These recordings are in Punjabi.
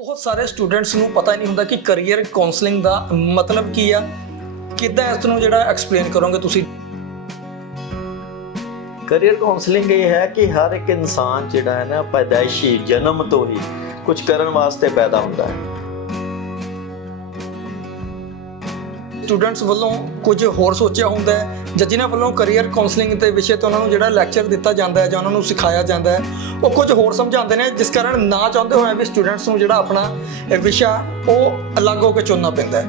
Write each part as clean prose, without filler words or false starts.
ਬਹੁਤ ਸਾਰੇ ਸਟੂਡੈਂਟਸ ਨੂੰ ਪਤਾ ਹੀ ਨਹੀਂ ਹੁੰਦਾ ਕਿ ਕੈਰੀਅਰ ਕਾਉਂਸਲਿੰਗ ਦਾ ਮਤਲਬ ਕੀ ਆ। ਕਿੱਦਾਂ ਇਸ ਨੂੰ ਜਿਹੜਾ ਐਕਸਪਲੇਨ ਕਰੋਗੇ ਤੁਸੀਂ? करियर काउंसलिंग ये है कि हर एक इंसान जिहड़ा है ना पैदाइशी जन्म तो ही कुछ करन वास्ते पैदा होंदा है। ਸਟੂਡੈਂਟਸ ਵੱਲੋਂ ਕੁਝ ਹੋਰ ਸੋਚਿਆ ਹੁੰਦਾ ਹੈ ਜਾਂ ਜਿਨ੍ਹਾਂ ਵੱਲੋਂ ਕੈਰੀਅਰ ਕਾਉਂਸਲਿੰਗ ਦੇ ਵਿਸ਼ੇ ਤੇ ਉਹਨਾਂ ਨੂੰ ਜਿਹੜਾ ਲੈਕਚਰ ਦਿੱਤਾ ਜਾਂਦਾ ਹੈ ਜਾਂ ਉਹਨਾਂ ਨੂੰ ਸਿਖਾਇਆ ਜਾਂਦਾ ਹੈ ਉਹ ਕੁਝ ਹੋਰ ਸਮਝਾਉਂਦੇ ਨੇ, ਜਿਸ ਕਾਰਨ ਨਾ ਚਾਹੁੰਦੇ ਹੋਏ ਵੀ ਸਟੂਡੈਂਟਸ ਨੂੰ ਜਿਹੜਾ ਆਪਣਾ ਵਿਸ਼ਾ ਉਹ ਅਲੱਗ ਹੋ ਕੇ ਚੁਣਨਾ ਪੈਂਦਾ ਹੈ।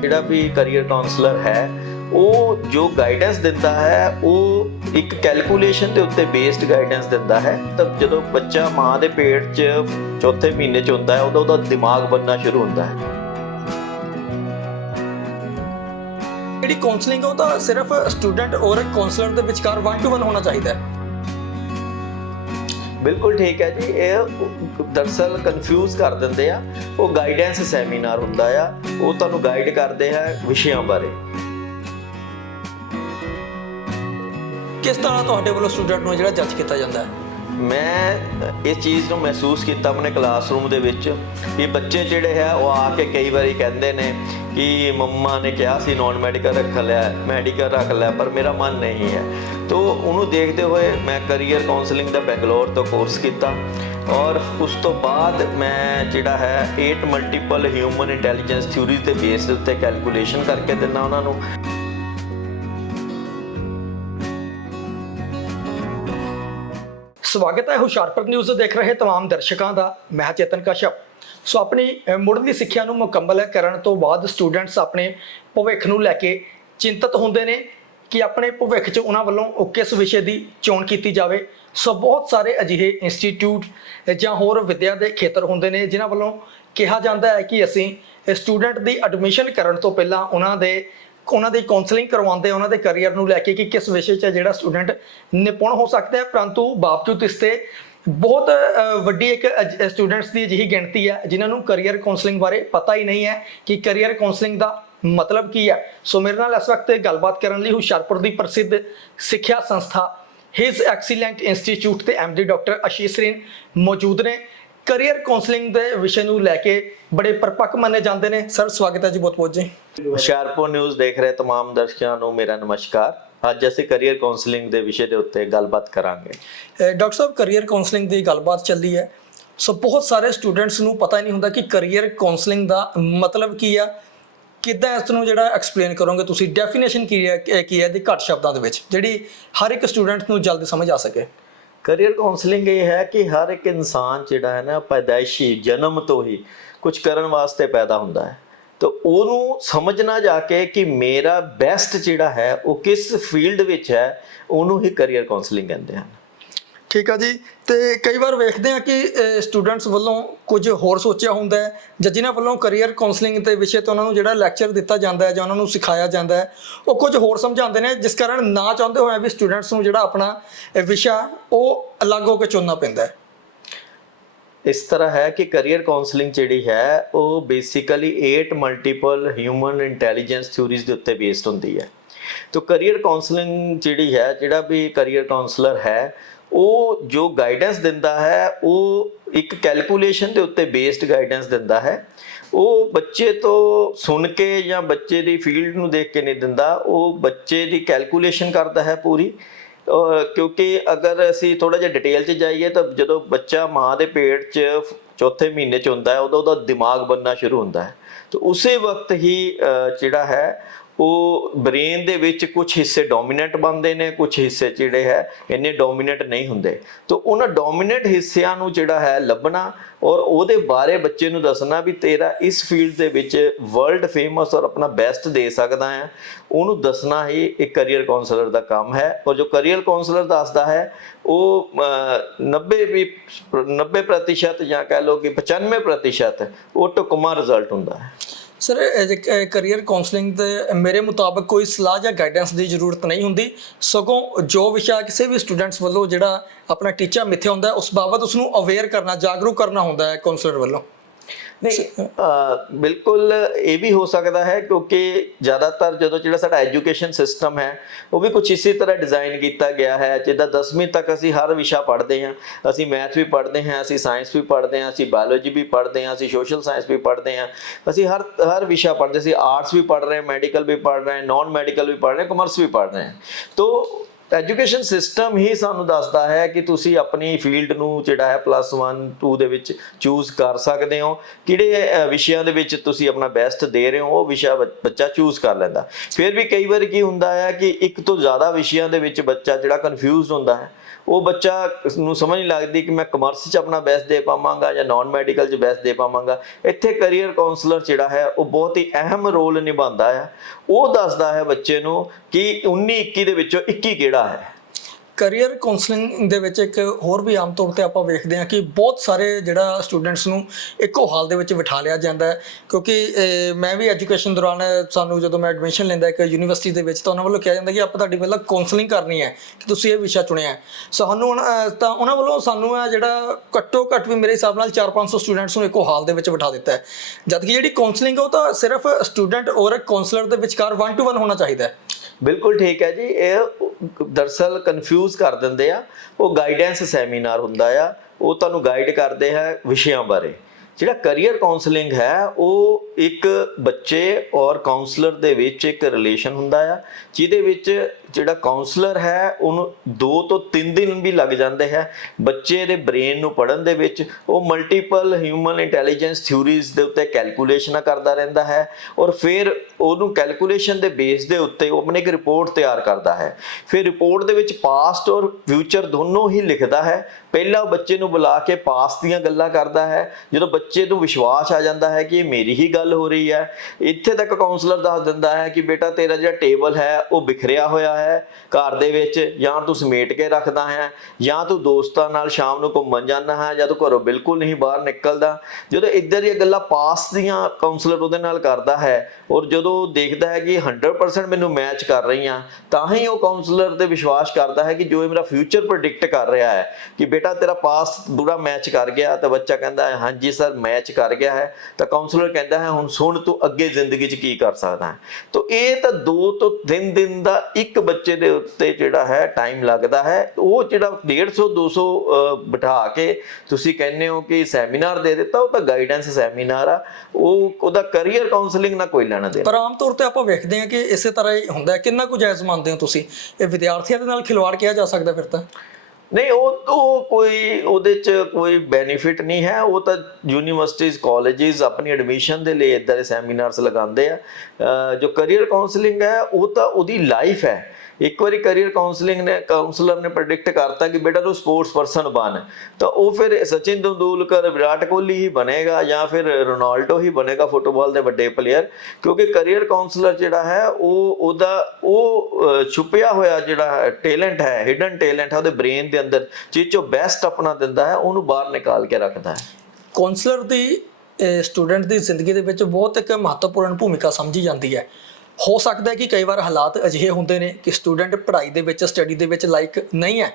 ਜਿਹੜਾ ਵੀ ਕੈਰੀਅਰ ਕਾਉਂਸਲਰ ਹੈ ਉਹ ਜੋ ਗਾਈਡੈਂਸ ਦਿੰਦਾ ਹੈ ਉਹ ਇੱਕ ਕੈਲਕੂਲੇਸ਼ਨ ਦੇ ਉੱਤੇ ਬੇਸਡ ਗਾਈਡੈਂਸ ਦਿੰਦਾ ਹੈ। ਤਾਂ ਜਦੋਂ ਬੱਚਾ ਮਾਂ ਦੇ ਪੇਟ 'ਚ ਚੌਥੇ ਮਹੀਨੇ 'ਚ ਹੁੰਦਾ ਹੈ ਉਦੋਂ ਉਹਦਾ ਦਿਮਾਗ ਬਣਨਾ ਸ਼ੁਰੂ ਹੁੰਦਾ ਹੈ। ਜਿਹੜੀ ਕਾਉਂਸਲਿੰਗ ਉਹ ਤਾਂ ਸਿਰਫ ਸਟੂਡੈਂਟ ਔਰ ਕਾਉਂਸਲਰ ਦੇ ਵਿਚਕਾਰ 1-to-1 ਹੋਣਾ ਚਾਹੀਦਾ ਹੈ। ਬਿਲਕੁਲ ਠੀਕ ਹੈ ਜੀ। ਇਹ ਦਰਅਸਲ ਕਨਫਿਊਜ਼ ਕਰ ਦਿੰਦੇ ਆ। ਉਹ ਗਾਈਡੈਂਸ ਸੈਮੀਨਾਰ ਹੁੰਦਾ ਆ, ਉਹ ਤੁਹਾਨੂੰ ਗਾਈਡ ਕਰਦੇ ਆ ਵਿਸ਼ਿਆਂ ਬਾਰੇ। ਕਿਸ ਤਰ੍ਹਾਂ ਤੁਹਾਡੇ ਵੱਲੋਂ ਸਟੂਡੈਂਟ ਨੂੰ ਜਿਹੜਾ ਜੱਜ ਕੀਤਾ ਜਾਂਦਾ ਹੈ? ਮੈਂ ਇਸ ਚੀਜ਼ ਨੂੰ ਮਹਿਸੂਸ ਕੀਤਾ ਆਪਣੇ ਕਲਾਸਰੂਮ ਦੇ ਵਿੱਚ ਕਿ ਬੱਚੇ ਜਿਹੜੇ ਹੈ ਉਹ ਆ ਕੇ ਕਈ ਵਾਰੀ ਕਹਿੰਦੇ ਨੇ ਕਿ ਮੰਮਾ ਨੇ ਕਿਹਾ ਸੀ ਨੌਨ ਮੈਡੀਕਲ ਰੱਖ ਲਿਆ, ਮੈਡੀਕਲ ਰੱਖ ਲਿਆ, ਪਰ ਮੇਰਾ ਮਨ ਨਹੀਂ ਹੈ। ਤੋ ਉਹਨੂੰ ਦੇਖਦੇ ਹੋਏ ਮੈਂ ਕੈਰੀਅਰ ਕਾਉਂਸਲਿੰਗ ਦਾ ਬੈਂਗਲੌਰ ਤੋਂ ਕੋਰਸ ਕੀਤਾ ਔਰ ਉਸ ਤੋਂ ਬਾਅਦ ਮੈਂ ਜਿਹੜਾ ਹੈ 8 ਮਲਟੀਪਲ ਹਿਊਮਨ ਇੰਟੈਲੀਜੈਂਸ ਥਿਊਰੀ ਦੇ ਬੇਸ ਉੱਤੇ ਕੈਲਕੂਲੇਸ਼ਨ ਕਰਕੇ ਦਿੰਦਾ ਉਹਨਾਂ ਨੂੰ। ਸਵਾਗਤ ਹੈ ਹੁਸ਼ਿਆਰਪੁਰ ਨਿਊਜ਼ ਦੇਖ ਰਹੇ तमाम ਦਰਸ਼ਕਾਂ ਦਾ। ਮੈਂ ਚੇਤਨ ਕਸ਼ਪ। ਸੋ ਆਪਣੀ ਮੁੱਢਲੀ ਸਿੱਖਿਆ ਨੂੰ ਮੁਕੰਮਲ ਕਰਨ ਤੋਂ ਬਾਅਦ ਸਟੂਡੈਂਟਸ ਆਪਣੇ ਭਵਿੱਖ ਨੂੰ ਲੈ ਕੇ ਚਿੰਤਤ ਹੁੰਦੇ ਨੇ ਕਿ ਆਪਣੇ ਭਵਿੱਖ 'ਚ ਉਹਨਾਂ ਵੱਲੋਂ ਕਿਸ ਵਿਸ਼ੇ ਦੀ ਚੋਣ ਕੀਤੀ ਜਾਵੇ। ਸੋ ਬਹੁਤ ਸਾਰੇ ਅਜਿਹੇ ਇੰਸਟੀਟਿਊਟ ਜਾਂ ਹੋਰ ਵਿੱਦਿਆ ਦੇ ਖੇਤਰ ਹੁੰਦੇ ਨੇ ਜਿਨ੍ਹਾਂ ਵੱਲੋਂ ਕਿਹਾ ਜਾਂਦਾ ਹੈ ਕਿ ਅਸੀਂ ਸਟੂਡੈਂਟ ਦੀ ਐਡਮਿਸ਼ਨ ਕਰਨ ਤੋਂ ਪਹਿਲਾਂ ਉਹਨਾਂ ਦੀ ਕਾਉਂਸਲਿੰਗ ਕਰਵਾਉਂਦੇ ਉਹਨਾਂ ਦੇ ਕੈਰੀਅਰ ਨੂੰ ਲੈ ਕੇ ਕਿ ਕਿਸ ਵਿਸ਼ੇ 'ਚ ਜਿਹੜਾ ਸਟੂਡੈਂਟ ਨਿਪੁੰਨ ਹੋ ਸਕਦਾ ਹੈ। ਪਰੰਤੂ ਬਾਵਜੂਦ ਇਸ 'ਤੇ ਬਹੁਤ ਵੱਡੀ ਇੱਕ ਸਟੂਡੈਂਟਸ ਦੀ ਅਜਿਹੀ ਗਿਣਤੀ ਹੈ ਜਿਨ੍ਹਾਂ ਨੂੰ ਕੈਰੀਅਰ ਕਾਉਂਸਲਿੰਗ ਬਾਰੇ ਪਤਾ ਹੀ ਨਹੀਂ ਹੈ ਕਿ ਕੈਰੀਅਰ ਕਾਉਂਸਲਿੰਗ ਦਾ ਮਤਲਬ ਕੀ ਹੈ। ਸੋ ਮੇਰੇ ਨਾਲ ਇਸ ਵਕਤ ਗੱਲਬਾਤ ਕਰਨ ਲਈ ਹੁਸ਼ਿਆਰਪੁਰ ਦੀ ਪ੍ਰਸਿੱਧ ਸਿੱਖਿਆ ਸੰਸਥਾ ਹਿਜ਼ ਐਕਸੀਲੈਂਟ ਇੰਸਟੀਚਿਊਟ ਤੇ ਐਮਡੀ ਡਾਕਟਰ ਆਸ਼ੀਸ਼ ਸਰੀਨ ਮੌਜੂਦ ਨੇ। ਕੈਰੀਅਰ ਕਾਉਂਸਲਿੰਗ ਦੇ ਵਿਸ਼ੇ ਨੂੰ ਲੈ ਕੇ ਬੜੇ ਪਰਪੱਕ ਮੰਨੇ ਜਾਂਦੇ ਨੇ। ਸਰ ਸਵਾਗਤ ਹੈ ਜੀ, ਬਹੁਤ ਬਹੁਤ ਜੀ। ਹੁਸ਼ਿਆਰਪੁਰ ਨਿਊਜ਼ ਦੇਖ ਰਹੇ तमाम ਦਰਸ਼ਕਾਂ ਨੂੰ ਮੇਰਾ ਨਮਸਕਾਰ। ਅੱਜ ਅਸੀਂ ਕੈਰੀਅਰ ਕਾਉਂਸਲਿੰਗ ਦੇ ਵਿਸ਼ੇ ਦੇ ਉੱਤੇ ਗੱਲਬਾਤ ਕਰਾਂਗੇ। ਡਾਕਟਰ ਸਾਹਿਬ, ਕੈਰੀਅਰ ਕਾਉਂਸਲਿੰਗ ਦੀ ਗੱਲਬਾਤ ਚੱਲੀ ਹੈ। ਸੋ ਬਹੁਤ ਸਾਰੇ ਸਟੂਡੈਂਟਸ ਨੂੰ ਪਤਾ ਹੀ ਨਹੀਂ ਹੁੰਦਾ ਕਿ ਕੈਰੀਅਰ ਕਾਉਂਸਲਿੰਗ ਦਾ ਮਤਲਬ ਕੀ ਆ। ਕਿੱਦਾਂ ਇਸ ਨੂੰ ਜਿਹੜਾ ਐਕਸਪਲੇਨ ਕਰੋਗੇ ਤੁਸੀਂ? ਡੈਫੀਨੇਸ਼ਨ ਕੀ ਹੈ ਇਹਦੀ ਘੱਟ ਸ਼ਬਦਾਂ ਦੇ ਵਿੱਚ, ਜਿਹੜੀ ਹਰ ਇੱਕ ਸਟੂਡੈਂਟ ਨੂੰ ਜਲਦੀ ਸਮਝ ਆ ਸਕੇ? ਕੈਰੀਅਰ ਕਾਉਂਸਲਿੰਗ ਇਹ ਹੈ ਕਿ ਹਰ ਇੱਕ ਇਨਸਾਨ ਜਿਹੜਾ ਹੈ ਨਾ ਪੈਦਾਇਸ਼ੀ ਜਨਮ ਤੋਂ ਹੀ ਕੁਝ ਕਰਨ ਵਾਸਤੇ ਪੈਦਾ ਹੁੰਦਾ ਹੈ। ਤਾਂ ਉਹਨੂੰ ਸਮਝਣਾ ਜਾ ਕੇ ਕਿ ਮੇਰਾ ਬੈਸਟ ਜਿਹੜਾ ਹੈ ਉਹ ਕਿਸ ਫੀਲਡ ਵਿੱਚ ਹੈ, ਉਹਨੂੰ ਹੀ ਕੈਰੀਅਰ ਕਾਉਂਸਲਿੰਗ ਕਹਿੰਦੇ ਹਨ। ਠੀਕ ਆ ਜੀ। ਤੇ ਕਈ ਵਾਰ ਵੇਖਦੇ ਆ ਕਿ ਸਟੂਡੈਂਟਸ ਵੱਲੋਂ ਕੁਝ ਹੋਰ ਸੋਚਿਆ ਹੁੰਦਾ ਹੈ ਜਾਂ ਜਿਨ੍ਹਾਂ ਵੱਲੋਂ ਕੈਰੀਅਰ ਕਾਉਂਸਲਿੰਗ ਦੇ ਵਿਸ਼ੇ ਤੇ ਉਹਨਾਂ ਨੂੰ ਜਿਹੜਾ ਲੈਕਚਰ ਦਿੱਤਾ ਜਾਂਦਾ ਹੈ ਜਾਂ ਉਹਨਾਂ ਨੂੰ ਸਿਖਾਇਆ ਜਾਂਦਾ ਹੈ ਉਹ ਕੁਝ ਹੋਰ ਸਮਝਾਉਂਦੇ ਨੇ, ਜਿਸ ਕਾਰਨ ਨਾ ਚਾਹੁੰਦੇ ਹੋਏ ਵੀ ਸਟੂਡੈਂਟਸ ਨੂੰ ਜਿਹੜਾ ਆਪਣਾ ਵਿਸ਼ਾ ਉਹ ਅਲੱਗ ਹੋ ਕੇ ਚੁਣਨਾ ਪੈਂਦਾ ਹੈ। ਇਸ ਤਰ੍ਹਾਂ ਹੈ ਕਿ ਕੈਰੀਅਰ ਕਾਉਂਸਲਿੰਗ ਜਿਹੜੀ ਹੈ ਉਹ basically 8 multiple human intelligence theories ਦੇ ਉੱਤੇ ਬੇਸਡ ਹੁੰਦੀ ਹੈ। ਤਾਂ ਕੈਰੀਅਰ ਕਾਉਂਸਲਿੰਗ ਜਿਹੜੀ ਹੈ, ਜਿਹੜਾ ਵੀ ਕੈਰੀਅਰ ਕਾਉਂਸਲਰ ਹੈ ਉਹ ਜੋ ਗਾਈਡੈਂਸ ਦਿੰਦਾ ਹੈ ਉਹ ਇੱਕ ਕੈਲਕੂਲੇਸ਼ਨ ਦੇ ਉੱਤੇ ਬੇਸਡ ਗਾਈਡੈਂਸ ਦਿੰਦਾ ਹੈ। ਉਹ ਬੱਚੇ ਤੋਂ ਸੁਣ ਕੇ ਜਾਂ ਬੱਚੇ ਦੀ ਫੀਲਡ ਨੂੰ ਦੇਖ ਕੇ ਨਹੀਂ ਦਿੰਦਾ, ਉਹ ਬੱਚੇ ਦੀ ਕੈਲਕੂਲੇਸ਼ਨ ਕਰਦਾ ਹੈ ਪੂਰੀ। ਕਿਉਂਕਿ ਅਗਰ ਅਸੀਂ ਥੋੜਾ ਜਿਹਾ ਡਿਟੇਲ 'ਚ ਜਾਈਏ ਤਾਂ ਜਦੋਂ ਬੱਚਾ ਮਾਂ ਦੇ ਪੇਟ 'ਚ ਚੌਥੇ ਮਹੀਨੇ 'ਚ ਹੁੰਦਾ ਹੈ ਉਦੋਂ ਉਹਦਾ ਦਿਮਾਗ ਬਣਨਾ ਸ਼ੁਰੂ ਹੁੰਦਾ ਹੈ। ਤਾਂ ਉਸੇ ਵਕਤ ਹੀ ਜਿਹੜਾ ਹੈ ਉਹ ਬ੍ਰੇਨ ਦੇ ਵਿੱਚ ਕੁਝ ਹਿੱਸੇ ਡੋਮੀਨੈਂਟ ਬਣਦੇ ਨੇ, ਕੁਝ ਹਿੱਸੇ ਜਿਹੜੇ ਹੈ ਇੰਨੇ ਡੋਮੀਨੈਂਟ ਨਹੀਂ ਹੁੰਦੇ। ਤਾਂ ਉਹਨਾਂ ਡੋਮੀਨੈਂਟ ਹਿੱਸਿਆਂ ਨੂੰ ਜਿਹੜਾ ਹੈ ਲੱਭਣਾ ਔਰ ਉਹਦੇ ਬਾਰੇ ਬੱਚੇ ਨੂੰ ਦੱਸਣਾ ਵੀ ਤੇਰਾ ਇਸ ਫੀਲਡ ਦੇ ਵਿੱਚ ਵਰਲਡ ਫੇਮਸ ਔਰ ਆਪਣਾ ਬੈਸਟ ਦੇ ਸਕਦਾ ਹੈ, ਉਹਨੂੰ ਦੱਸਣਾ ਹੀ ਇੱਕ ਕੈਰੀਅਰ ਕਾਉਂਸਲਰ ਦਾ ਕੰਮ ਹੈ। ਔਰ ਜੋ ਕੈਰੀਅਰ ਕਾਉਂਸਲਰ ਦੱਸਦਾ ਹੈ ਉਹ 90% ਜਾਂ ਕਹਿ ਲਓ ਕਿ 95% ਉਹ ਢੁਕਵਾਂ ਰਿਜ਼ਲਟ ਹੁੰਦਾ ਹੈ। ਸਰ ਕੈਰੀਅਰ ਕਾਉਂਸਲਿੰਗ ਦੇ ਮੇਰੇ ਮੁਤਾਬਕ ਕੋਈ ਸਲਾਹ ਜਾਂ ਗਾਈਡੈਂਸ ਦੀ ਜ਼ਰੂਰਤ ਨਹੀਂ ਹੁੰਦੀ, ਸਗੋਂ ਜੋ ਵਿਸ਼ਾ ਕਿਸੇ ਵੀ ਸਟੂਡੈਂਟਸ ਵੱਲੋਂ ਜਿਹੜਾ ਆਪਣਾ ਟੀਚਾ ਮਿੱਥਿਆ ਹੁੰਦਾ ਉਸ ਬਾਬਤ ਉਸਨੂੰ ਅਵੇਅਰ ਕਰਨਾ, ਜਾਗਰੂਕ ਕਰਨਾ ਹੁੰਦਾ ਹੈ ਕਾਉਂਸਲਰ ਵੱਲੋਂ। ਨਹੀਂ ਬਿਲਕੁਲ ਇਹ ਵੀ ਹੋ ਸਕਦਾ ਹੈ, ਕਿਉਂਕਿ ਜ਼ਿਆਦਾਤਰ ਜਦੋਂ ਜਿਹੜਾ ਸਾਡਾ ਐਜੂਕੇਸ਼ਨ ਸਿਸਟਮ ਹੈ ਉਹ ਵੀ ਕੁਝ ਇਸੇ ਤਰ੍ਹਾਂ ਡਿਜ਼ਾਈਨ ਕੀਤਾ ਗਿਆ ਹੈ। ਜਿੱਦਾਂ 10ਵੀਂ ਤੱਕ ਅਸੀਂ ਹਰ ਵਿਸ਼ਾ ਪੜ੍ਹਦੇ ਹਾਂ, ਅਸੀਂ ਮੈਥ ਵੀ ਪੜ੍ਹਦੇ ਹਾਂ, ਅਸੀਂ ਸਾਇੰਸ ਵੀ ਪੜ੍ਹਦੇ ਹਾਂ, ਅਸੀਂ ਬਾਇਓਲੋਜੀ ਵੀ ਪੜ੍ਹਦੇ ਹਾਂ, ਅਸੀਂ ਸੋਸ਼ਲ ਸਾਇੰਸ ਵੀ ਪੜ੍ਹਦੇ ਹਾਂ, ਅਸੀਂ ਹਰ ਵਿਸ਼ਾ ਪੜ੍ਹਦੇ, ਅਸੀਂ ਆਰਟਸ ਵੀ ਪੜ੍ਹ ਰਹੇ ਹਾਂ, ਮੈਡੀਕਲ ਵੀ ਪੜ੍ਹ ਰਹੇ ਹਾਂ, ਨॉन ਮੈਡੀਕਲ ਵੀ ਪੜ੍ਹ ਰਹੇ ਹਾਂ, ਕਮਰਸ ਵੀ ਪੜ੍ਹ ਰਹੇ ਹਾਂ। ਤੋ ਐਜੂਕੇਸ਼ਨ ਸਿਸਟਮ ਹੀ ਸਾਨੂੰ ਦੱਸਦਾ ਹੈ ਕਿ ਤੁਸੀਂ ਆਪਣੀ ਫੀਲਡ ਨੂੰ ਜਿਹੜਾ ਹੈ +1 2 ਦੇ ਵਿੱਚ ਚੂਜ਼ ਕਰ ਸਕਦੇ ਹੋ, ਕਿਹੜੇ ਵਿਸ਼ਿਆਂ ਦੇ ਵਿੱਚ ਤੁਸੀਂ ਆਪਣਾ ਬੈਸਟ ਦੇ ਰਹੇ ਹੋ ਉਹ ਵਿਸ਼ਾ ਬੱਚਾ ਚੂਜ਼ ਕਰ ਲੈਂਦਾ। ਫਿਰ ਵੀ ਕਈ ਵਾਰ ਕੀ ਹੁੰਦਾ ਹੈ ਕਿ ਇੱਕ ਤੋਂ ਜ਼ਿਆਦਾ ਵਿਸ਼ਿਆਂ ਦੇ ਵਿੱਚ ਬੱਚਾ ਜਿਹੜਾ ਕਨਫਿਊਜ਼ਡ ਹੁੰਦਾ ਹੈ, ਉਹ ਬੱਚਾ ਨੂੰ ਸਮਝ ਨਹੀਂ ਲੱਗਦੀ ਕਿ ਮੈਂ ਕਮਰਸ 'ਚ ਆਪਣਾ ਬੈਸਟ ਦੇ ਪਾਵਾਂਗਾ ਜਾਂ ਨॉन ਮੈਡੀਕਲ 'ਚ ਬੈਸਟ ਦੇ ਪਾਵਾਂਗਾ। ਇੱਥੇ ਕਰੀਅਰ ਕਾਉਂਸਲਰ ਜਿਹੜਾ ਹੈ ਉਹ ਬਹੁਤ ਹੀ ਅਹਿਮ ਰੋਲ ਨਿਭਾਉਂਦਾ ਹੈ। ਉਹ ਦੱਸਦਾ ਹੈ ਬੱਚੇ ਨੂੰ ਕਿ 19 21 ਦੇ ਵਿੱਚੋਂ 21 ਕਿਹੜਾ ਹੈ। ਕਰੀਅਰ ਕਾਉਂਸਲਿੰਗ ਦੇ ਵਿੱਚ ਇੱਕ ਹੋਰ ਵੀ ਆਮ ਤੌਰ ਤੇ ਆਪਾਂ ਵੇਖਦੇ ਹਾਂ ਕਿ ਬਹੁਤ ਸਾਰੇ ਜਿਹੜਾ ਸਟੂਡੈਂਟਸ ਨੂੰ ਇੱਕੋ ਹਾਲ ਦੇ ਵਿੱਚ ਬਿਠਾ ਲਿਆ ਜਾਂਦਾ ਹੈ, ਕਿਉਂਕਿ ਮੈਂ ਵੀ ਐਜੂਕੇਸ਼ਨ ਦੌਰਾਨ ਸਾਨੂੰ ਜਦੋਂ ਮੈਂ ਐਡਮਿਸ਼ਨ ਲੈਂਦਾ ਇੱਕ ਯੂਨੀਵਰਸਿਟੀ ਦੇ ਵਿੱਚ ਤਾਂ ਉਹਨਾਂ ਵੱਲੋਂ ਕਿਹਾ ਜਾਂਦਾ ਕਿ ਆਪਾਂ ਤੁਹਾਡੀ ਪਹਿਲਾਂ ਕਾਉਂਸਲਿੰਗ ਕਰਨੀ ਹੈ ਕਿ ਤੁਸੀਂ ਇਹ ਵਿਸ਼ਾ ਚੁਣਿਆ। ਸਾਨੂੰ ਤਾਂ ਉਹਨਾਂ ਵੱਲੋਂ ਸਾਨੂੰ ਜਿਹੜਾ ਘੱਟੋ ਘੱਟ ਵੀ ਮੇਰੇ ਹਿਸਾਬ ਨਾਲ 400-500 ਸਟੂਡੈਂਟਸ ਨੂੰ ਇੱਕੋ ਹਾਲ ਦੇ ਵਿੱਚ ਬਿਠਾ ਦਿੱਤਾ ਹੈ, ਜਦਕਿ ਜਿਹੜੀ ਕਾਉਂਸਲਿੰਗ ਉਹ ਤਾਂ ਸਿਰਫ ਸਟੂਡੈਂਟ ਔਰ ਕਾਉਂਸਲਰ ਦੇ ਵਿਚਕਾਰ 1-to-1 ਹੋਣਾ ਚਾਹੀਦਾ ਹੈ। ਬਿਲਕੁਲ ਠੀਕ ਹੈ ਜੀ। ਇਹ ਦਰਅਸਲ ਕਨਫਿਊਜ਼ ਕਰ ਦਿੰਦੇ ਆ। ਉਹ ਗਾਈਡੈਂਸ ਸੈਮੀਨਾਰ ਹੁੰਦਾ ਆ, ਉਹ ਤੁਹਾਨੂੰ ਗਾਈਡ ਕਰਦੇ ਹੈ ਵਿਸ਼ਿਆਂ ਬਾਰੇ। ਜਿਹੜਾ ਕਰੀਅਰ ਕਾਉਂਸਲਿੰਗ ਹੈ ਉਹ ਇੱਕ ਬੱਚੇ ਔਰ ਕਾਉਂਸਲਰ ਦੇ ਵਿੱਚ ਇੱਕ ਰਿਲੇਸ਼ਨ ਹੁੰਦਾ ਆ, ਜਿਹਦੇ ਵਿੱਚ ਜਿਹੜਾ ਕਾਉਂਸਲਰ ਹੈ ਉਹਨੂੰ 2 ਤੋਂ 3 ਦਿਨ ਵੀ ਲੱਗ ਜਾਂਦੇ ਹੈ ਬੱਚੇ ਦੇ ਬ੍ਰੇਨ ਨੂੰ ਪੜ੍ਹਨ ਦੇ ਵਿੱਚ। ਉਹ ਮਲਟੀਪਲ ਹਿਊਮਨ ਇੰਟੈਲੀਜੈਂਸ ਥਿਊਰੀਜ਼ ਦੇ ਉੱਤੇ ਕੈਲਕੂਲੇਸ਼ਨਾਂ ਕਰਦਾ ਰਹਿੰਦਾ ਹੈ, ਔਰ ਫਿਰ ਉਹਨੂੰ ਕੈਲਕੂਲੇਸ਼ਨ ਦੇ ਬੇਸ ਦੇ ਉੱਤੇ ਉਹ ਆਪਣੀ ਇੱਕ ਰਿਪੋਰਟ ਤਿਆਰ ਕਰਦਾ ਹੈ। ਫਿਰ ਰਿਪੋਰਟ ਦੇ ਵਿੱਚ ਪਾਸਟ ਔਰ ਫਿਊਚਰ ਦੋਨੋਂ ਹੀ ਲਿਖਦਾ ਹੈ। ਪਹਿਲਾਂ ਬੱਚੇ ਨੂੰ ਬੁਲਾ ਕੇ ਪਾਸਟ ਦੀਆਂ ਗੱਲਾਂ ਕਰਦਾ ਹੈ। ਜਦੋਂ ਬੱਚੇ ਨੂੰ ਵਿਸ਼ਵਾਸ ਆ ਜਾਂਦਾ ਹੈ ਕਿ ਇਹ ਮੇਰੀ ਹੀ ਗੱਲ ਹੋ ਰਹੀ ਹੈ, ਇੱਥੇ ਤੱਕ ਕਾਉਂਸਲਰ ਦੱਸ ਦਿੰਦਾ ਹੈ ਕਿ ਬੇਟਾ ਤੇਰਾ ਜਿਹੜਾ ਟੇਬਲ ਹੈ ਉਹ ਬਿਖਰਿਆ ਹੋਇਆ ਹੈ ਘਰ ਦੇ ਵਿੱਚ, ਜਾਂ ਤੂੰ ਸਮੇਟ ਕੇ ਰੱਖਦਾ ਹੈ, ਜਾਂ ਤੂੰ ਦੋਸਤਾਂ ਨਾਲ ਸ਼ਾਮ ਨੂੰ ਘੁੰਮਣ ਜਾਂਦਾ ਹੈ, ਜਾਂ ਤੂੰ ਘਰੋਂ ਬਿਲਕੁਲ ਨਹੀਂ ਬਾਹਰ ਨਿਕਲਦਾ। ਜਦੋਂ ਇੱਧਰ ਦੀਆਂ ਗੱਲਾਂ ਪਾਸਟ ਦੀਆਂ ਕਾਉਂਸਲਰ ਉਹਦੇ ਨਾਲ ਕਰਦਾ ਹੈ, ਔਰ ਜਦੋਂ ਦੇਖਦਾ ਹੈ ਕਿ 100% ਮੈਨੂੰ ਮੈਚ ਕਰ ਰਹੀਆਂ, ਤਾਂ ਹੀ ਉਹ ਕਾਉਂਸਲਰ ਤੇ ਵਿਸ਼ਵਾਸ ਕਰਦਾ ਹੈ ਕਿ ਜੋ ਇਹ ਮੇਰਾ ਫਿਊਚਰ ਪ੍ਰੈਡਿਕਟ ਕਰ ਰਿਹਾ ਹੈ ਕਿ ਬੇਟਾ ਤੇਰਾ ਪਾਸਟ ਪੂਰਾ ਮੈਚ ਕਰ ਗਿਆ। ਤਾਂ ਬੱਚਾ ਕਹਿੰਦਾ ਹੈ ਹਾਂਜੀ ਸਰ ਮੈਚ ਕਰ ਗਿਆ ਹੈ। ਤਾਂ ਕਾਉਂਸਲਰ ਕਹਿੰਦਾ ਹੈ ਹੁਣ ਸੁਣ ਤੂੰ ਅੱਗੇ ਜ਼ਿੰਦਗੀ 'ਚ ਕੀ ਕਰ ਸਕਦਾ ਹੈ। ਤਾਂ ਇਹ ਤਾਂ 2 ਤੋਂ 3 ਦਿਨ ਦਾ ਇੱਕ ਬੱਚੇ ਦੇ ਉੱਤੇ ਜਿਹੜਾ ਹੈ ਟਾਈਮ ਲੱਗਦਾ ਹੈ। ਉਹ ਜਿਹੜਾ 150-200 ਬਿਠਾ ਕੇ ਤੁਸੀਂ ਕਹਿੰਦੇ ਹੋ ਕਿ ਸੈਮੀਨਾਰ ਦੇ ਦਿੱਤਾ, ਉਹ ਤਾਂ ਗਾਈਡੈਂਸ ਸੈਮੀਨਾਰ ਆ, ਉਹਦਾ ਕਰੀਅਰ ਕਾਉਂਸਲਿੰਗ ਨਾਲ ਕੋਈ ਲੈਣਾ ਦੇਣਾ। ਪਰ ਆਮ ਤੌਰ ਤੇ ਆਪਾਂ ਵੇਖਦੇ ਹਾਂ ਕਿ ਇਸੇ ਤਰ੍ਹਾਂ ਹੀ ਹੁੰਦਾ ਹੈ। ਕਿੰਨਾ ਕੁ ਜਾਇਜ਼ ਮੰਨਦੇ ਹੋ ਤੁਸੀਂ ਇਹ ਵਿਦਿਆਰਥੀਆਂ ਦੇ ਨਾਲ ਖਿਲਵਾੜ ਕਿਹਾ ਜਾ ਸਕਦਾ ਫਿਰ ਤਾਂ? ਨਹੀਂ, ਉਹ ਕੋਈ ਉਹਦੇ 'ਚ ਕੋਈ ਬੈਨੀਫਿਟ ਨਹੀਂ ਹੈ। ਉਹ ਤਾਂ ਯੂਨੀਵਰਸਿਟੀਜ਼ ਕਾਲਜਿਸ ਆਪਣੀ ਐਡਮਿਸ਼ਨ ਦੇ ਲਈ ਇੱਦਾਂ ਦੇ ਸੈਮੀਨਾਰਸ ਲਗਾਉਂਦੇ ਆ। ਜੋ ਕਰੀਅਰ ਕਾਉਂਸਲਿੰਗ ਹੈ ਉਹ ਤਾਂ ਉਹਦੀ ਲਾਈਫ ਹੈ। ਇੱਕ ਵਾਰੀ ਕਰੀਅਰ ਕਾਉਂਸਲਰ ਨੇ ਪ੍ਰੈਡਿਕਟ ਕਰਤਾ ਕਿ ਬੇਟਾ ਤੂੰ ਸਪੋਰਟਸ ਪਰਸਨ ਬਣ, ਤਾਂ ਉਹ ਫਿਰ ਸਚਿਨ ਤੰਦੂਲਕਰ, ਵਿਰਾਟ ਕੋਹਲੀ ਹੀ ਬਣੇਗਾ ਜਾਂ ਫਿਰ ਰੋਨਾਲਡੋ ਹੀ ਬਣੇਗਾ ਫੁੱਟਬਾਲ ਦੇ ਵੱਡੇ ਪਲੇਅਰ। ਕਿਉਂਕਿ ਕਰੀਅਰ ਕਾਉਂਸਲਰ ਜਿਹੜਾ ਹੈ ਉਹਦਾ ਛੁਪਿਆ ਹੋਇਆ ਜਿਹੜਾ ਟੈਲੈਂਟ ਹੈ, ਹਿਡਨ ਟੈਲੈਂਟ ਹੈ ਉਹਦੇ ਬ੍ਰੇਨ ਦੇ ਅੰਦਰ, ਜਿਸ 'ਚੋਂ ਬੈਸਟ ਆਪਣਾ ਦਿੰਦਾ ਹੈ, ਉਹਨੂੰ ਬਾਹਰ ਨਿਕਾਲ ਕੇ ਰੱਖਦਾ ਹੈ। ਕਾਉਂਸਲਰ ਦੀ ਸਟੂਡੈਂਟ ਦੀ ਜ਼ਿੰਦਗੀ ਦੇ ਵਿੱਚ ਬਹੁਤ ਇੱਕ ਮਹੱਤਵਪੂਰਨ ਭੂਮਿਕਾ ਸਮਝੀ ਜਾਂਦੀ ਹੈ। ਹੋ ਸਕਦਾ ਹੈ ਕਿ ਕਈ ਵਾਰ ਹਾਲਾਤ ਅਜਿਹੇ ਹੁੰਦੇ ਨੇ ਕਿ ਸਟੂਡੈਂਟ ਪੜ੍ਹਾਈ ਦੇ ਵਿੱਚ, ਸਟੱਡੀ ਦੇ ਵਿੱਚ ਲਾਇਕ ਨਹੀਂ ਹੈ,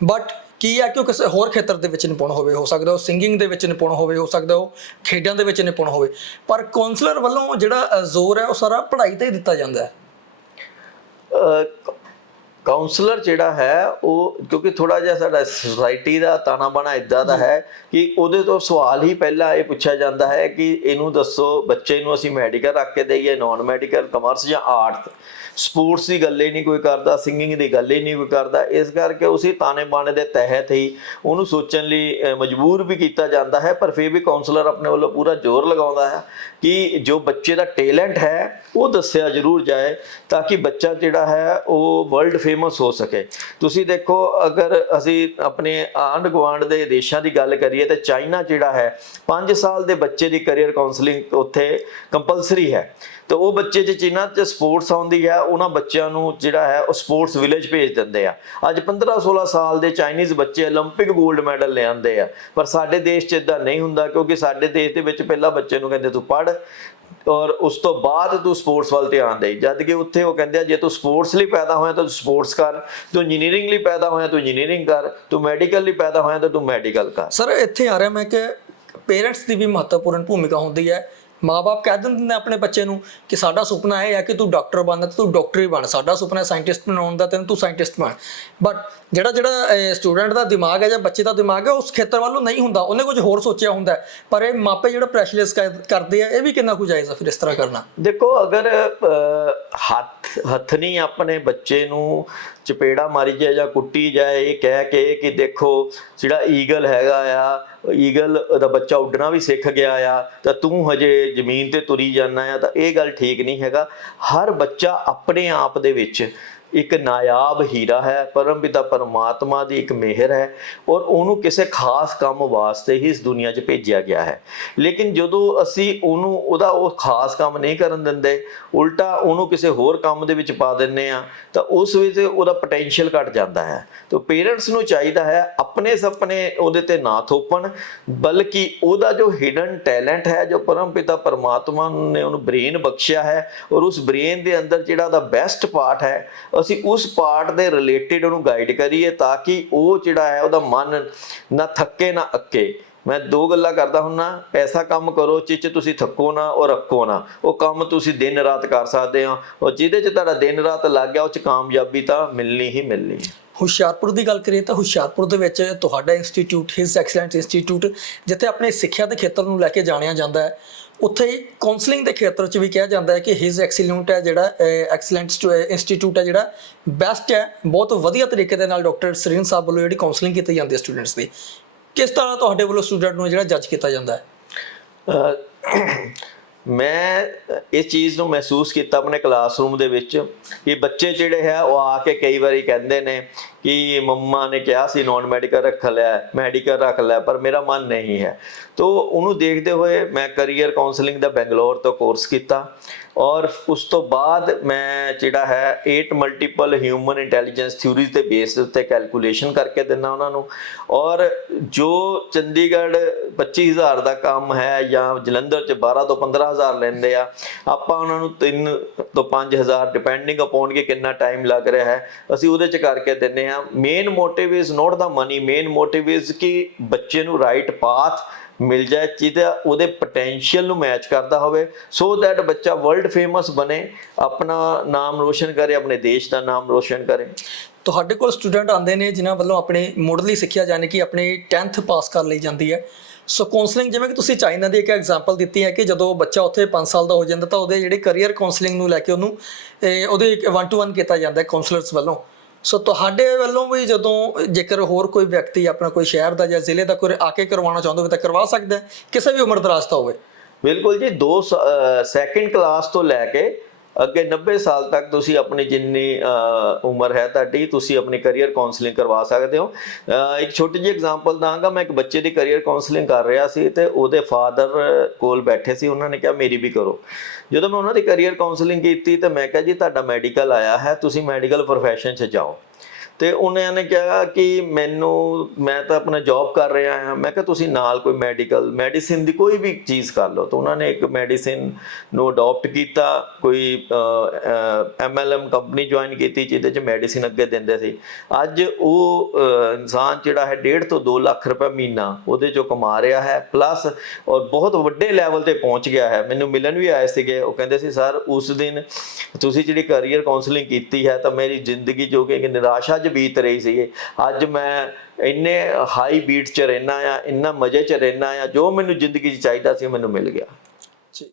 ਬਟ ਕੀ ਹੈ ਕਿ ਉਹ ਕਿਸੇ ਹੋਰ ਖੇਤਰ ਦੇ ਵਿੱਚ ਨਿਪੁੰਨ ਹੋਵੇ, ਹੋ ਸਕਦਾ ਉਹ ਸਿੰਗਿੰਗ ਦੇ ਵਿੱਚ ਨਿਪੁੰਨ ਹੋਵੇ, ਹੋ ਸਕਦਾ ਉਹ ਖੇਡਾਂ ਦੇ ਵਿੱਚ ਨਿਪੁੰਨ ਹੋਵੇ, ਪਰ ਕਾਉਂਸਲਰ ਵੱਲੋਂ ਜਿਹੜਾ ਜ਼ੋਰ ਹੈ ਉਹ ਸਾਰਾ ਪੜ੍ਹਾਈ ਤੇ ਹੀ ਦਿੱਤਾ ਜਾਂਦਾ ਹੈ। ਕਾਉਂਸਲਰ ਜਿਹੜਾ ਹੈ ਉਹ, ਕਿਉਂਕਿ ਥੋੜਾ ਜਿਹਾ ਸਾਡਾ ਸੁਸਾਇਟੀ ਦਾ ਤਾਣਾ ਬਾਣਾ ਇਦਾਂ ਦਾ ਹੈ ਕਿ ਉਹਦੇ ਤੋਂ ਸਵਾਲ ਹੀ ਪਹਿਲਾਂ ਇਹ ਪੁੱਛਿਆ ਜਾਂਦਾ ਹੈ ਕਿ ਇਹਨੂੰ ਦੱਸੋ ਬੱਚੇ ਨੂੰ ਅਸੀਂ ਮੈਡੀਕਲ ਰੱਖ ਕੇ ਦੇਈਏ, ਨॉन ਮੈਡੀਕਲ, ਕਮਰਸ ਜਾਂ ਆਰਟਸ। ਸਪੋਰਟਸ ਦੀ ਗੱਲ ਹੀ ਨਹੀਂ ਕੋਈ ਕਰਦਾ, ਸਿੰਗਿੰਗ ਦੀ ਗੱਲ ਹੀ ਨਹੀਂ ਕੋਈ ਕਰਦਾ। ਇਸ ਕਰਕੇ ਉਸੇ ਤਾਣੇ ਬਾਣੇ ਦੇ ਤਹਿਤ ਹੀ ਉਹਨੂੰ ਸੋਚਣ ਲਈ ਮਜਬੂਰ ਵੀ ਕੀਤਾ ਜਾਂਦਾ ਹੈ। ਪਰ ਫਿਰ ਵੀ ਕਾਉਂਸਲਰ ਆਪਣੇ ਵੱਲੋਂ ਪੂਰਾ ਜ਼ੋਰ ਲਗਾਉਂਦਾ ਹੈ ਕਿ ਜੋ ਬੱਚੇ ਦਾ ਟੈਲੈਂਟ ਹੈ ਉਹ ਦੱਸਿਆ ਜ਼ਰੂਰ ਜਾਏ, ਤਾਂ ਕਿ ਬੱਚਾ ਜਿਹੜਾ ਹੈ ਉਹ ਵਰਲਡ ਫੇਮਸ ਹੋ ਸਕੇ। ਤੁਸੀਂ ਦੇਖੋ, ਅਗਰ ਅਸੀਂ ਆਪਣੇ ਆਂਢ ਗੁਆਂਢ ਦੇ ਦੇਸ਼ਾਂ ਦੀ ਗੱਲ ਕਰੀਏ ਤਾਂ ਚਾਈਨਾ ਜਿਹੜਾ ਹੈ 5 ਸਾਲ ਦੇ ਬੱਚੇ ਦੀ ਕਰੀਅਰ ਕਾਉਂਸਲਿੰਗ ਉੱਥੇ ਕੰਪਲਸਰੀ ਹੈ। ਤੇ ਉਹ ਬੱਚੇ ਜੇ ਜਿਨ੍ਹਾਂ 'ਚ ਸਪੋਰਟਸ ਆਉਂਦੀ ਹੈ ਉਹਨਾਂ ਬੱਚਿਆਂ ਨੂੰ ਜਿਹੜਾ ਹੈ ਉਹ ਸਪੋਰਟਸ ਵਿਲੇਜ ਭੇਜ ਦਿੰਦੇ ਆ। ਅੱਜ 15-16 ਸਾਲ ਦੇ ਚਾਈਨੀਜ਼ ਬੱਚੇ 올림픽 ਗੋਲਡ ਮੈਡਲ ਲੈ ਆਉਂਦੇ ਆ। ਪਰ ਸਾਡੇ ਦੇਸ਼ 'ਚ ਇਦਾਂ ਨਹੀਂ ਹੁੰਦਾ, ਕਿਉਂਕਿ ਸਾਡੇ ਦੇਸ਼ ਦੇ ਵਿੱਚ ਪਹਿਲਾਂ ਬੱਚੇ ਨੂੰ ਕਹਿੰਦੇ ਤੂੰ ਪੜ੍ਹ ਔਰ ਉਸ ਤੋਂ ਬਾਅਦ ਤੂੰ ਸਪੋਰਟਸ ਵੱਲ ਧਿਆਨ ਦੇ। ਜਦ ਕਿ ਉੱਥੇ ਉਹ ਕਹਿੰਦੇ ਆ ਜੇ ਤੂੰ ਸਪੋਰਟਸ ਲਈ ਪੈਦਾ ਹੋਇਆ ਤਾਂ ਤੂੰ ਸਪੋਰਟਸ ਕਰ, ਤੂੰ ਇੰਜੀਨੀਅਰਿੰਗ ਲਈ ਪੈਦਾ ਹੋਇਆ ਤੂੰ ਇੰਜੀਨੀਅਰਿੰਗ ਕਰ, ਤੂੰ ਮੈਡੀਕਲ ਲਈ ਪੈਦਾ ਹੋਇਆ ਤਾਂ ਤੂੰ ਮੈਡੀਕਲ ਕਰ। ਸਰ ਇੱਥੇ ਆ ਰਿਹਾ ਮੈਂ ਕਿ ਪੇਰੈਂਟਸ ਦੀ ਵੀ ਮਹੱਤਵਪੂਰਨ ਭੂਮਿਕਾ ਹੁੰਦੀ ਹੈ। ਮਾਂ-ਬਾਪ ਕਹਿ ਦਿੰਦੇ ਨੇ ਆਪਣੇ ਬੱਚੇ ਨੂੰ ਕਿ ਸਾਡਾ ਸੁਪਨਾ ਇਹ ਹੈ ਕਿ ਤੂੰ ਡਾਕਟਰ ਬਣਨਾ ਤੇ ਤੂੰ ਡਾਕਟਰ ਹੀ ਬਣ, ਸਾਡਾ ਸੁਪਨਾ ਸਾਇੰਟਿਸਟ ਬਣਾਉਣ ਦਾ ਤੈਨੂੰ ਤੂੰ ਸਾਇੰਟਿਸਟ ਬਣ। ਬਟ ਜਿਹੜਾ ਸਟੂਡੈਂਟ ਦਾ ਦਿਮਾਗ ਹੈ ਜਾਂ ਬੱਚੇ ਦਾ ਦਿਮਾਗ ਹੈ ਉਸ ਖੇਤਰ ਵੱਲੋਂ ਨਹੀਂ ਹੁੰਦਾ, ਉਹਨੇ ਕੁਝ ਹੋਰ ਸੋਚਿਆ ਹੁੰਦਾ ਹੈ। ਪਰ ਇਹ ਮਾਪੇ ਜਿਹੜਾ ਪ੍ਰੈਸ਼ਰਾਈਜ਼ ਕਰਦੇ ਆ, ਇਹ ਵੀ ਕਿੰਨਾ ਕੁ ਜਾਇਜ਼ ਆ ਫਿਰ ਇਸ ਤਰ੍ਹਾਂ ਕਰਨਾ? ਦੇਖੋ, ਅਗਰ ਹੱਥ ਨਹੀਂ ਆਪਣੇ ਬੱਚੇ ਨੂੰ ਚਪੇੜਾ ਮਾਰੀ ਜਾਏ ਜਾਂ ਕੁੱਟੀ ਜਾਏ ਇਹ ਕਹਿ ਕੇ ਕਿ ਦੇਖੋ ਜਿਹੜਾ ਈਗਲ ਹੈਗਾ ਆ, ਈਗਲ ਦਾ ਬੱਚਾ ਉੱਡਣਾ ਵੀ ਸਿੱਖ ਗਿਆ ਆ ਤਾਂ ਤੂੰ ਹਜੇ ਜ਼ਮੀਨ ਤੇ ਤੁਰੀ ਜਾਂਦਾ ਆ, ਤਾਂ ਇਹ ਗੱਲ ਠੀਕ ਨਹੀਂ ਹੈਗਾ। ਹਰ ਬੱਚਾ ਆਪਣੇ ਆਪ ਦੇ ਵਿੱਚ ਇੱਕ ਨਾਯਾਬ ਹੀਰਾ ਹੈ, ਪਰਮਪਿਤਾ ਪਰਮਾਤਮਾ ਦੀ ਇੱਕ ਮਿਹਰ ਹੈ ਔਰ ਉਹਨੂੰ ਕਿਸੇ ਖਾਸ ਕੰਮ ਵਾਸਤੇ ਹੀ ਇਸ ਦੁਨੀਆ 'ਚ ਭੇਜਿਆ ਗਿਆ ਹੈ। ਲੇਕਿਨ ਜਦੋਂ ਅਸੀਂ ਉਹਨੂੰ ਉਹਦਾ ਉਹ ਖਾਸ ਕੰਮ ਨਹੀਂ ਕਰਨ ਦਿੰਦੇ, ਉਲਟਾ ਉਹਨੂੰ ਕਿਸੇ ਹੋਰ ਕੰਮ ਦੇ ਵਿੱਚ ਪਾ ਦਿੰਦੇ ਆ, ਤਾਂ ਉਸ ਵਿੱਚ ਉਹਦਾ ਪੋਟੈਂਸ਼ੀਅਲ ਘਟ ਜਾਂਦਾ ਹੈ। ਤਾਂ ਪੇਰੈਂਟਸ ਨੂੰ ਚਾਹੀਦਾ ਹੈ ਆਪਣੇ ਸੁਪਨੇ ਉਹਦੇ ਤੇ ਨਾ ਥੋਪਣ, ਬਲਕਿ ਉਹਦਾ ਜੋ ਹਿਡਨ ਟੈਲੈਂਟ ਹੈ, ਜੋ ਪਰਮਪਿਤਾ ਪਰਮਾਤਮਾ ਨੇ ਉਹਨੂੰ ਬ੍ਰੇਨ ਬਖਸ਼ਿਆ ਹੈ ਔਰ ਉਸ ਬ੍ਰੇਨ ਦੇ ਅੰਦਰ ਜਿਹੜਾ ਉਹਦਾ ਬੈਸਟ ਪਾਰਟ ਹੈ, ਅਸੀਂ ਉਸ ਪਾਰਟ ਦੇ ਰਿਲੇਟਿਡ ਉਹਨੂੰ ਗਾਈਡ ਕਰੀਏ ਤਾਂ ਕਿ ਉਹ ਜਿਹੜਾ ਹੈ ਉਹਦਾ ਮਨ ਨਾ ਥੱਕੇ ਨਾ ਅੱਕੇ। ਮੈਂ ਦੋ ਗੱਲਾਂ ਕਰਦਾ ਹੁੰਨਾ, ਐਸਾ ਕੰਮ ਕਰੋ ਜਿਹ 'ਚ ਤੁਸੀਂ ਥੱਕੋ ਨਾ ਔਰ ਅੱਕੋ ਨਾ। ਉਹ ਕੰਮ ਤੁਸੀਂ ਦਿਨ ਰਾਤ ਕਰ ਸਕਦੇ ਹੋ ਔਰ ਜਿਹਦੇ 'ਚ ਤੁਹਾਡਾ ਦਿਨ ਰਾਤ ਲੱਗ ਗਿਆ ਉਹ 'ਚ ਕਾਮਯਾਬੀ ਤਾਂ ਮਿਲਣੀ ਹੀ ਮਿਲਣੀ ਹੈ। ਹੁਸ਼ਿਆਰਪੁਰ ਦੀ ਗੱਲ ਕਰੀਏ ਤਾਂ ਹੁਸ਼ਿਆਰਪੁਰ ਦੇ ਵਿੱਚ ਤੁਹਾਡਾ ਇੰਸਟੀਚਿਊਟ ਹਿਜ਼ ਐਕਸਲੈਂਟ ਇੰਸਟੀਚਿਊਟ, ਜਿੱਥੇ ਆਪਣੇ ਸਿੱਖਿਆ ਦੇ ਖੇਤਰ ਨੂੰ ਲੈ ਕੇ ਜਾਣਿਆ ਜਾਂਦਾ ਹੈ, ਉੱਥੇ ਹੀ ਕਾਉਂਸਲਿੰਗ ਦੇ ਖੇਤਰ 'ਚ ਵੀ ਕਿਹਾ ਜਾਂਦਾ ਹੈ ਕਿ ਹਿਜ਼ ਐਕਸੀਲੈਂਟ ਹੈ ਜਿਹੜਾ ਐਕਸਲੈਂਟ ਇੰਸਟੀਚਿਊਟ ਹੈ ਜਿਹੜਾ ਬੈਸਟ ਹੈ। ਬਹੁਤ ਵਧੀਆ ਤਰੀਕੇ ਦੇ ਨਾਲ ਡਾਕਟਰ ਸਰੀਨ ਸਾਹਿਬ ਵੱਲੋਂ ਜਿਹੜੀ ਕਾਉਂਸਲਿੰਗ ਕੀਤੀ ਜਾਂਦੀ ਹੈ ਸਟੂਡੈਂਟਸ ਦੀ। ਕਿਸ ਤਰ੍ਹਾਂ ਤੁਹਾਡੇ ਵੱਲੋਂ ਸਟੂਡੈਂਟ ਨੂੰ ਜਿਹੜਾ ਜੱਜ ਕੀਤਾ ਜਾਂਦਾ ਹੈ? ਮੈਂ ਇਸ ਚੀਜ਼ ਨੂੰ ਮਹਿਸੂਸ ਕੀਤਾ ਆਪਣੇ ਕਲਾਸਰੂਮ ਦੇ ਵਿੱਚ ਕਿ ਬੱਚੇ ਜਿਹੜੇ ਹੈ ਉਹ ਆ ਕੇ ਕਈ ਵਾਰੀ ਕਹਿੰਦੇ ਨੇ ਕਿ ਮੰਮਾ ਨੇ ਕਿਹਾ ਸੀ ਨੌਨ ਮੈਡੀਕਲ ਰੱਖ ਲਿਆ, ਮੈਡੀਕਲ ਰੱਖ ਲਿਆ, ਪਰ ਮੇਰਾ ਮਨ ਨਹੀਂ ਹੈ। ਤੋ ਉਹਨੂੰ ਦੇਖਦੇ ਹੋਏ ਮੈਂ ਕਰੀਅਰ ਕਾਉਂਸਲਿੰਗ ਦਾ ਬੈਂਗਲੌਰ ਤੋਂ ਕੋਰਸ ਕੀਤਾ ਔਰ ਉਸ ਤੋਂ ਬਾਅਦ ਮੈਂ ਜਿਹੜਾ ਹੈ 8 ਮਲਟੀਪਲ ਹਿਊਮਨ ਇੰਟੈਲੀਜੈਂਸ ਥਿਊਰੀਜ਼ ਦੇ ਬੇਸ ਦੇ ਉੱਤੇ ਕੈਲਕੂਲੇਸ਼ਨ ਕਰਕੇ ਦਿੰਦਾ ਉਹਨਾਂ ਨੂੰ। ਔਰ ਜੋ ਚੰਡੀਗੜ੍ਹ 25,000 ਦਾ ਕੰਮ ਹੈ ਜਾਂ ਜਲੰਧਰ 'ਚ 12 ਤੋਂ 15,000 ਲੈਂਦੇ ਆ, ਆਪਾਂ ਉਹਨਾਂ ਨੂੰ 3 ਤੋਂ 5,000 ਡਿਪੈਂਡਿੰਗ ਅਪੋਨ ਕਿ ਕਿੰਨਾ ਟਾਈਮ ਲੱਗ ਰਿਹਾ ਹੈ ਅਸੀਂ ਉਹਦੇ 'ਚ ਕਰਕੇ ਦਿੰਦੇ ਹਾਂ। Main motive is not the money, main motive is ਕਿ ਬੱਚੇ ਨੂੰ ਰਾਈਟ ਪਾਥ ਮਿਲ ਜਾਏ ਜਿਹਦਾ ਉਹਦੇ ਪੋਟੈਂਸ਼ੀਅਲ ਨੂੰ ਮੈਚ ਕਰਦਾ ਹੋਵੇ, ਸੋ ਦੈਟ ਬੱਚਾ ਵਰਲਡ ਫੇਮਸ ਬਣੇ, ਆਪਣਾ ਨਾਮ ਰੋਸ਼ਨ ਕਰੇ, ਆਪਣੇ ਦੇਸ਼ ਦਾ ਨਾਮ ਰੋਸ਼ਨ ਕਰੇ। ਤੁਹਾਡੇ ਕੋਲ ਸਟੂਡੈਂਟ ਆਉਂਦੇ ਨੇ ਜਿਨ੍ਹਾਂ ਵੱਲੋਂ ਆਪਣੀ ਮੁੱਢਲੀ ਸਿੱਖਿਆ ਯਾਨੀ ਕਿ ਆਪਣੀ 10th ਪਾਸ ਕਰ ਲਈ ਜਾਂਦੀ ਹੈ। ਸੋ ਕਾਉਂਸਲਿੰਗ, ਜਿਵੇਂ ਕਿ ਤੁਸੀਂ ਚਾਈਨਾ ਦੀ ਇੱਕ ਐਗਜ਼ਾਮਪਲ ਦਿੱਤੀ ਹੈ ਕਿ ਜਦੋਂ ਬੱਚਾ ਉੱਥੇ 5 ਸਾਲ ਦਾ ਹੋ ਜਾਂਦਾ ਤਾਂ ਉਹਦੇ ਜਿਹੜੇ ਕਰੀਅਰ ਕਾਉਂਸਲਿੰਗ ਨੂੰ ਲੈ ਕੇ ਉਹਨੂੰ ਉਹਦੇ 1-to-1 ਕੀਤਾ ਜਾਂਦਾ ਹੈ ਕਾਉਂਸਲਰਸ ਵੱਲੋਂ। ਸੋ ਤੁਹਾਡੇ ਵੱਲੋਂ ਵੀ ਜਦੋਂ ਜੇਕਰ ਹੋਰ ਕੋਈ ਵਿਅਕਤੀ ਆਪਣਾ ਕੋਈ ਸ਼ਹਿਰ ਦਾ ਜਾਂ ਜ਼ਿਲ੍ਹੇ ਦਾ ਕੋਈ ਆ ਕੇ ਕਰਵਾਉਣਾ ਚਾਹੁੰਦਾ ਹੋਵੇ ਤਾਂ ਕਰਵਾ ਸਕਦਾ ਹੈ, ਕਿਸੇ ਵੀ ਉਮਰ ਦਰਾਜ਼ ਦਾ ਹੋਵੇ? ਬਿਲਕੁਲ ਜੀ, 2 ਕਲਾਸ ਤੋਂ ਲੈ ਕੇ ਅੱਗੇ 90 ਸਾਲ ਤੱਕ ਤੁਸੀਂ ਆਪਣੀ ਜਿੰਨੀ ਉਮਰ ਹੈ ਤੁਹਾਡੀ, ਤੁਸੀਂ ਆਪਣੀ ਕਰੀਅਰ ਕਾਉਂਸਲਿੰਗ ਕਰਵਾ ਸਕਦੇ ਹੋ। ਇੱਕ ਛੋਟੀ ਜਿਹੀ ਐਗਜ਼ਾਮਪਲ ਦਾਂਗਾ। ਮੈਂ ਇੱਕ ਬੱਚੇ ਦੀ ਕਰੀਅਰ ਕਾਉਂਸਲਿੰਗ ਕਰ ਰਿਹਾ ਸੀ ਤੇ ਉਹਦੇ ਫਾਦਰ ਕੋਲ ਬੈਠੇ ਸੀ, ਉਹਨਾਂ ਨੇ ਕਿਹਾ ਮੇਰੀ ਵੀ ਕਰੋ। ਜਦੋਂ ਮੈਂ ਉਹਨਾਂ ਦੀ ਕਰੀਅਰ ਕਾਉਂਸਲਿੰਗ ਕੀਤੀ ਤਾਂ ਮੈਂ ਕਿਹਾ ਜੀ ਤੁਹਾਡਾ ਮੈਡੀਕਲ ਆਇਆ ਹੈ, ਤੁਸੀਂ ਮੈਡੀਕਲ ਪ੍ਰੋਫੈਸ਼ਨ 'ਚ ਜਾਓ। ਤੇ ਉਹਨਾਂ ਨੇ ਕਿਹਾ ਕਿ ਮੈਂ ਤਾਂ ਆਪਣਾ ਜੌਬ ਕਰ ਰਿਹਾ ਹਾਂ। ਮੈਂ ਕਿਹਾ ਤੁਸੀਂ ਨਾਲ ਕੋਈ ਮੈਡੀਸਿਨ ਦੀ ਕੋਈ ਵੀ ਚੀਜ਼ ਕਰ ਲਓ। ਤਾਂ ਉਹਨਾਂ ਨੇ ਇੱਕ ਮੈਡੀਸਿਨ ਨੂੰ ਅਡਾਪਟ ਕੀਤਾ, ਕੋਈ MLM ਕੰਪਨੀ ਜੁਆਇਨ ਕੀਤੀ ਜਿਹਦੇ 'ਚ ਮੈਡੀਸਿਨ ਅੱਗੇ ਦਿੰਦੇ ਸੀ। ਅੱਜ ਉਹ ਇਨਸਾਨ ਜਿਹੜਾ ਹੈ 1.5 ਤੋਂ 2 ਲੱਖ ਰੁਪਏ ਮਹੀਨਾ ਉਹਦੇ 'ਚੋਂ ਕਮਾ ਰਿਹਾ ਹੈ ਪਲੱਸ, ਔਰ ਬਹੁਤ ਵੱਡੇ ਲੈਵਲ ਤੇ ਪਹੁੰਚ ਗਿਆ ਹੈ। ਮੈਨੂੰ ਮਿਲਣ ਵੀ ਆਏ ਸੀਗੇ, ਉਹ ਕਹਿੰਦੇ ਸੀ ਸਰ ਉਸ ਦਿਨ ਤੁਸੀਂ ਜਿਹੜੀ ਕਰੀਅਰ ਕਾਉਂਸਲਿੰਗ ਕੀਤੀ ਹੈ ਤਾਂ ਮੇਰੀ ਜ਼ਿੰਦਗੀ ਜੋ ਕਿ ਨਿਰਾਸ਼ਾ 'ਚ ਬੀਤ ਰਹੀ ਸੀ, ਅੱਜ ਮੈਂ ਇੰਨੇ ਹਾਈ ਬੀਟ 'ਚ ਰਹਿਣਾ ਆ, ਇੰਨਾ ਮਜ਼ੇ 'ਚ ਰਹਿਣਾ ਆ, ਜੋ ਮੈਨੂੰ ਜ਼ਿੰਦਗੀ 'ਚ ਚਾਹੀਦਾ ਸੀ ਮੈਨੂੰ ਮਿਲ ਗਿਆ।